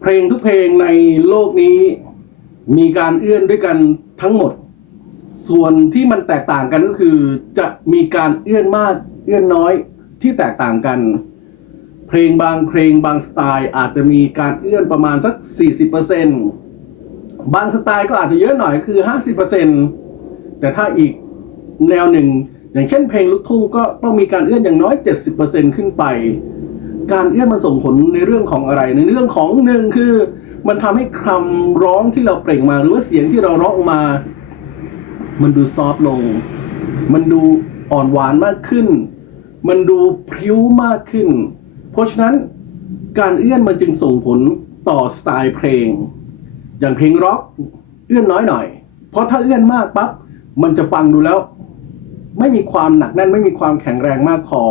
เพลงทุกเพลงในโลกนี้มีการเอื้อนด้วยกันทั้งหมด ส่วนที่มันแตกต่างกันก็คือ จะมีการเอื้อนมากเอื้อนน้อยที่แตกต่างกัน เพลงบางเพลงบางสไตล์ อาจจะมีการเอื้อนประมาณสัก 40%บางสไตล์ก็อาจจะเยอะหน่อยคือ 50%แต่ถ้าอีกแนวหนึ่ง อย่างเช่นเพลงลูกทุ่งก็ต้องมีการเอื้อนอย่างน้อย 70%ขึ้นไป การเอื้อนมันส่งผลในเรื่องของอะไร ในเรื่องของหนึ่งคือ มันทำให้คำร้องที่เราเปล่งมาหรือว่าเสียงที่เราร้องออกมา มันดูซอฟต์ลง มันดูอ่อนหวานมากขึ้น มันดูพริ้วมากขึ้น เพราะฉะนั้นการเอื้อนมันจึงส่งผลต่อสไตล์เพลง อย่างเพลงร็อกเอื้อนน้อยหน่อย เพราะถ้าเอื้อนมากปั๊บมันจะฟังดูแล้ว ไม่มีความหนักแน่นไม่มีความแข็งแรงมากพอ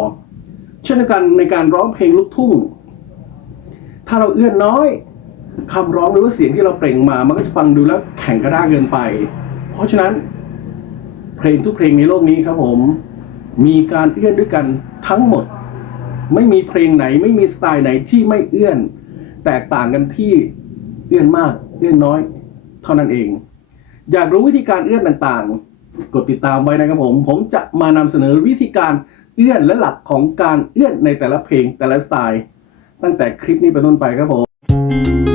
เช่นกันในการร้องเพลงลูกทุ่ง ถ้าเราเอื้อนน้อยคำร้องหรือว่าเสียงที่เราเปล่งมา มันก็จะฟังดูแล้วแข็งกระด้างเกินไป เพราะฉะนั้น เพลงทุกเพลงในโลกนี้ครับผม มีการเอื้อนด้วยกันทั้งหมด ไม่มีเพลงไหน ไม่มีสไตล์ไหนที่ไม่เอื้อน แตกต่างกันที่เอื้อนมาก เอื้อนน้อย เท่านั้นเอง อยากรู้วิธีการเอื้อนต่างๆ กดติดตามไว้นะครับผม ผมจะมานำเสนอวิธีการ เอื้อนและหลักของการเอื้อนในแต่ละเพลงแต่ละสไตล์ ตั้งแต่คลิปนี้เป็นต้นไปครับผม